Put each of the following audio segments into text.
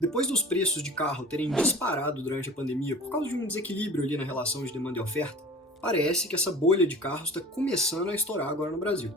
Depois dos preços de carro terem disparado durante a pandemia por causa de um desequilíbrio ali na relação de demanda e oferta, parece que essa bolha de carros está começando a estourar agora no Brasil.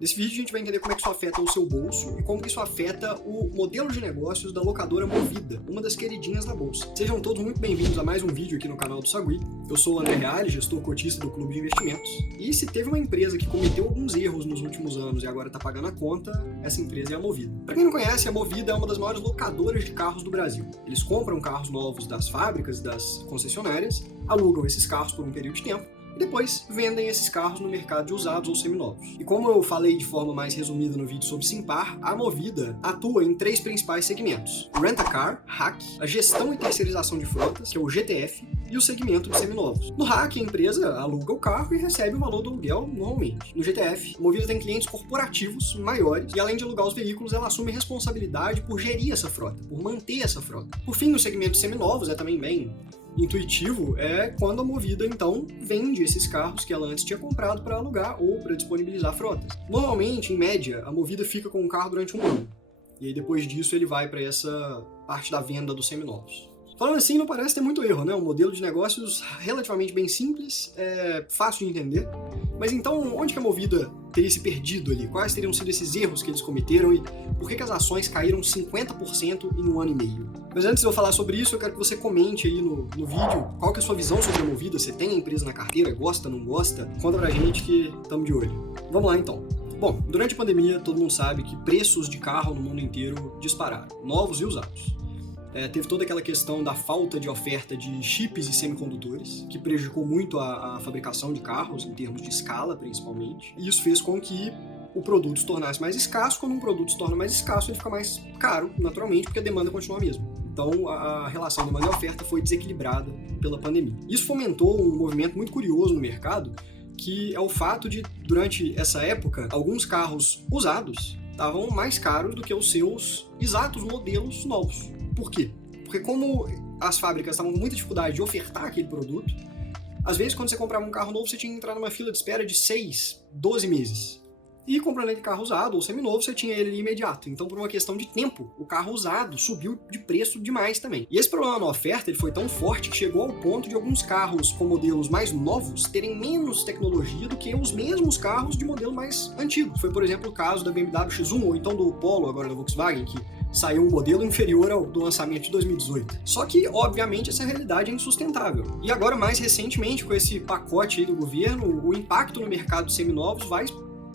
Nesse vídeo a gente vai entender como é que isso afeta o seu bolso e como que isso afeta o modelo de negócios da locadora Movida, uma das queridinhas da bolsa. Sejam todos muito bem-vindos a mais um vídeo aqui no canal do Sagui. Eu sou o André Reale, gestor cotista do Clube de Investimentos. E se teve uma empresa que cometeu alguns erros nos últimos anos e agora está pagando a conta, essa empresa é a Movida. Para quem não conhece, a Movida é uma das maiores locadoras de carros do Brasil. Eles compram carros novos das fábricas e das concessionárias, alugam esses carros por um período de tempo, e depois vendem esses carros no mercado de usados ou seminovos. E como eu falei de forma mais resumida no vídeo sobre Simpar, a Movida atua em três principais segmentos: o Rent-A-Car, RAC, a gestão e terceirização de frotas, que é o GTF, e o segmento de seminovos. No RAC, a empresa aluga o carro e recebe o valor do aluguel normalmente. No GTF, a Movida tem clientes corporativos maiores e, além de alugar os veículos, ela assume responsabilidade por gerir essa frota, por manter essa frota. Por fim, no segmento de seminovos, é também bem intuitivo, é quando a Movida então vende esses carros que ela antes tinha comprado para alugar ou para disponibilizar frotas. Normalmente, em média, a Movida fica com o carro durante um ano. E aí depois disso ele vai para essa parte da venda dos seminovos. Falando assim, não parece ter muito erro, né? Um modelo de negócios relativamente bem simples, fácil de entender. Mas então, onde que a Movida teria se perdido ali? Quais teriam sido esses erros que eles cometeram e por que as ações caíram 50% em um ano e meio? Mas antes de eu falar sobre isso, eu quero que você comente aí no vídeo qual que é a sua visão sobre a Movida. Você tem a empresa na carteira? Gosta, não gosta? Conta pra gente que estamos de olho. Vamos lá então. Bom, durante a pandemia, todo mundo sabe que preços de carro no mundo inteiro dispararam, novos e usados. Teve toda aquela questão da falta de oferta de chips e semicondutores, que prejudicou muito a fabricação de carros, em termos de escala, principalmente. E isso fez com que o produto se tornasse mais escasso. Quando um produto se torna mais escasso, ele fica mais caro, naturalmente, porque a demanda continua a mesma. Então, a relação demanda e oferta foi desequilibrada pela pandemia. Isso fomentou um movimento muito curioso no mercado, que é o fato de, durante essa época, alguns carros usados estavam mais caros do que os seus exatos modelos novos. Por quê? Porque como as fábricas estavam com muita dificuldade de ofertar aquele produto, às vezes quando você comprava um carro novo, você tinha que entrar numa fila de espera de 6, 12 meses. E comprando ele carro usado ou seminovo, você tinha ele ali imediato. Então, por uma questão de tempo, o carro usado subiu de preço demais também. E esse problema na oferta ele foi tão forte que chegou ao ponto de alguns carros com modelos mais novos terem menos tecnologia do que os mesmos carros de modelo mais antigo. Foi, por exemplo, o caso da BMW X1 ou então do Polo, agora da Volkswagen, que saiu um modelo inferior ao do lançamento de 2018. Só que, obviamente, essa realidade é insustentável. E agora, mais recentemente, com esse pacote aí do governo, o impacto no mercado de seminovos vai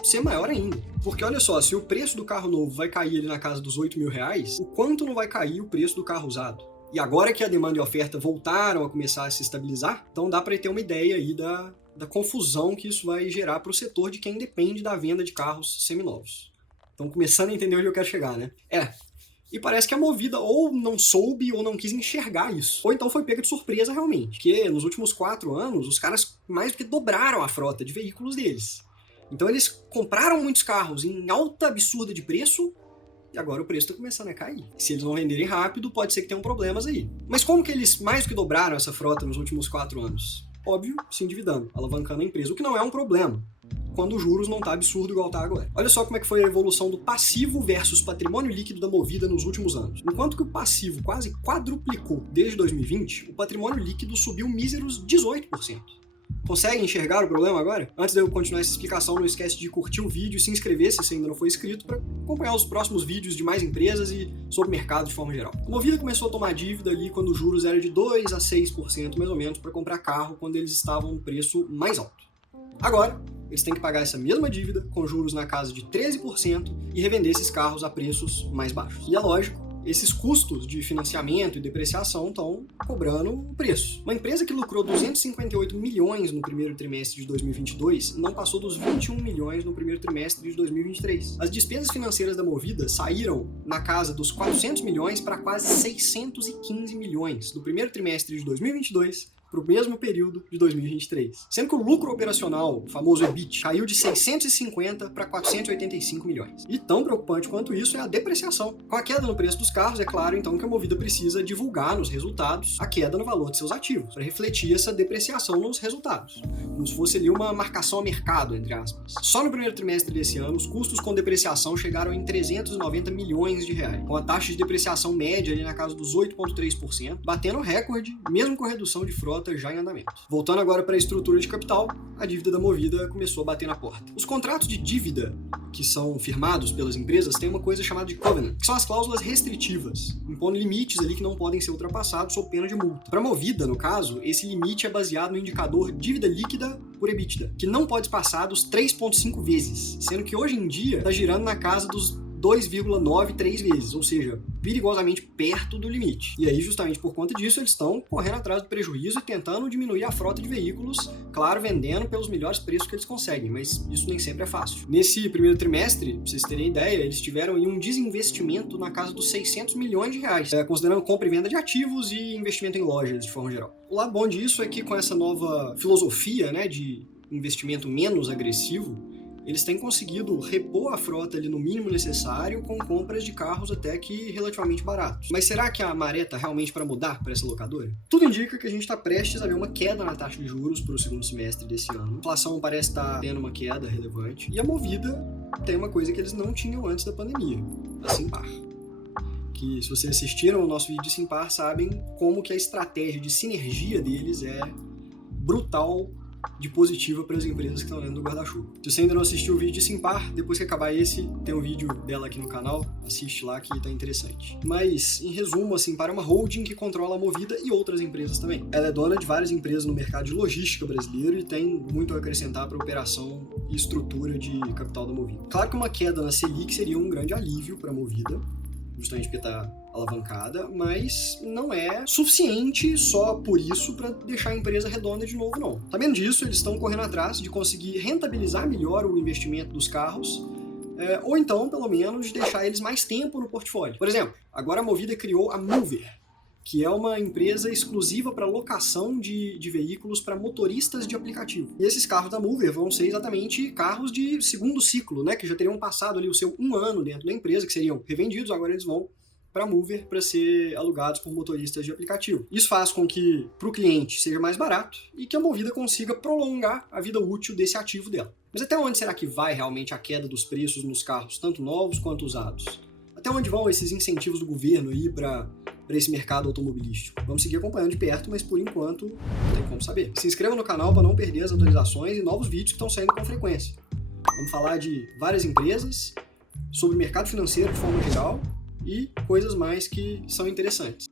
ser maior ainda. Porque olha só, se o preço do carro novo vai cair ali na casa dos R$8.000, o quanto não vai cair o preço do carro usado? E agora que a demanda e a oferta voltaram a começar a se estabilizar, então dá para ter uma ideia aí da confusão que isso vai gerar para o setor de quem depende da venda de carros seminovos. Então, começando a entender onde eu quero chegar, né? E parece que a Movida ou não soube ou não quis enxergar isso. Ou então foi pega de surpresa realmente. Porque nos últimos 4 anos, os caras mais do que dobraram a frota de veículos deles. Então eles compraram muitos carros em alta absurda de preço e agora o preço está começando a cair. Se eles não venderem rápido, pode ser que tenham problemas aí. Mas como que eles mais do que dobraram essa frota nos últimos 4 anos? Óbvio, se endividando, alavancando a empresa, o que não é um problema quando os juros não tá absurdo igual tá agora. Olha só como é que foi a evolução do passivo versus patrimônio líquido da Movida nos últimos anos. Enquanto que o passivo quase quadruplicou desde 2020, o patrimônio líquido subiu míseros 18%. Consegue enxergar o problema agora? Antes de eu continuar essa explicação, não esquece de curtir o vídeo e se inscrever se você ainda não for inscrito para acompanhar os próximos vídeos de mais empresas e sobre o mercado de forma geral. A Movida começou a tomar dívida ali quando os juros eram de 2 a 6% mais ou menos para comprar carro quando eles estavam no preço mais alto. Agora, eles têm que pagar essa mesma dívida com juros na casa de 13% e revender esses carros a preços mais baixos. E é lógico, esses custos de financiamento e depreciação estão cobrando o preço. Uma empresa que lucrou 258 milhões no primeiro trimestre de 2022 não passou dos 21 milhões no primeiro trimestre de 2023. As despesas financeiras da Movida saíram na casa dos 400 milhões para quase 615 milhões do primeiro trimestre de 2022 para o mesmo período de 2023. Sendo que o lucro operacional, o famoso EBIT, caiu de 650 para 485 milhões. E tão preocupante quanto isso é a depreciação. Com a queda no preço dos carros, é claro então que a Movida precisa divulgar nos resultados a queda no valor de seus ativos, para refletir essa depreciação nos resultados. Como se fosse ali uma marcação a mercado, entre aspas. Só no primeiro trimestre desse ano, os custos com depreciação chegaram em 390 milhões de reais, com a taxa de depreciação média ali na casa dos 8,3%, batendo recorde, mesmo com redução de frota já em andamento. Voltando agora para a estrutura de capital, a dívida da Movida começou a bater na porta. Os contratos de dívida que são firmados pelas empresas têm uma coisa chamada de covenant, que são as cláusulas restritivas, impondo limites ali que não podem ser ultrapassados sob pena de multa. Para a Movida, no caso, esse limite é baseado no indicador dívida líquida por EBITDA, que não pode passar dos 3,5 vezes, sendo que hoje em dia está girando na casa dos 2,93 vezes, ou seja, perigosamente perto do limite. E aí, justamente por conta disso, eles estão correndo atrás do prejuízo e tentando diminuir a frota de veículos, claro, vendendo pelos melhores preços que eles conseguem, mas isso nem sempre é fácil. Nesse primeiro trimestre, pra vocês terem ideia, eles tiveram aí um desinvestimento na casa dos 600 milhões de reais, considerando compra e venda de ativos e investimento em lojas de forma geral. O lado bom disso é que com essa nova filosofia, né, de investimento menos agressivo, eles têm conseguido repor a frota ali no mínimo necessário com compras de carros até que relativamente baratos. Mas será que a maré tá realmente para mudar para essa locadora? Tudo indica que a gente está prestes a ver uma queda na taxa de juros para o segundo semestre desse ano. A inflação parece estar tendo uma queda relevante. E a Movida tem uma coisa que eles não tinham antes da pandemia, a Simpar. Que se vocês assistiram ao nosso vídeo de Simpar, sabem como que a estratégia de sinergia deles é brutal de positiva para as empresas que estão dentro do guarda-chuva. Se você ainda não assistiu o vídeo de Simpar, depois que acabar esse, tem um vídeo dela aqui no canal, assiste lá que tá interessante. Mas, em resumo, a Simpar é uma holding que controla a Movida e outras empresas também. Ela é dona de várias empresas no mercado de logística brasileiro e tem muito a acrescentar para a operação e estrutura de capital da Movida. Claro que uma queda na Selic seria um grande alívio para a Movida, justamente porque está alavancada, mas não é suficiente só por isso para deixar a empresa redonda de novo, não. Sabendo disso, eles estão correndo atrás de conseguir rentabilizar melhor o investimento dos carros, ou então, pelo menos, deixar eles mais tempo no portfólio. Por exemplo, agora a Movida criou a Mover, que é uma empresa exclusiva para locação de veículos para motoristas de aplicativo. E esses carros da Mover vão ser exatamente carros de segundo ciclo, né, que já teriam passado ali o seu 1 ano dentro da empresa, que seriam revendidos, agora eles vão para a Mover para ser alugados por motoristas de aplicativo. Isso faz com que para o cliente seja mais barato e que a Movida consiga prolongar a vida útil desse ativo dela. Mas até onde será que vai realmente a queda dos preços nos carros, tanto novos quanto usados? Até onde vão esses incentivos do governo aí para esse mercado automobilístico? Vamos seguir acompanhando de perto, mas por enquanto não tem como saber. Se inscreva no canal para não perder as atualizações e novos vídeos que estão saindo com frequência. Vamos falar de várias empresas, sobre o mercado financeiro de forma geral e coisas mais que são interessantes.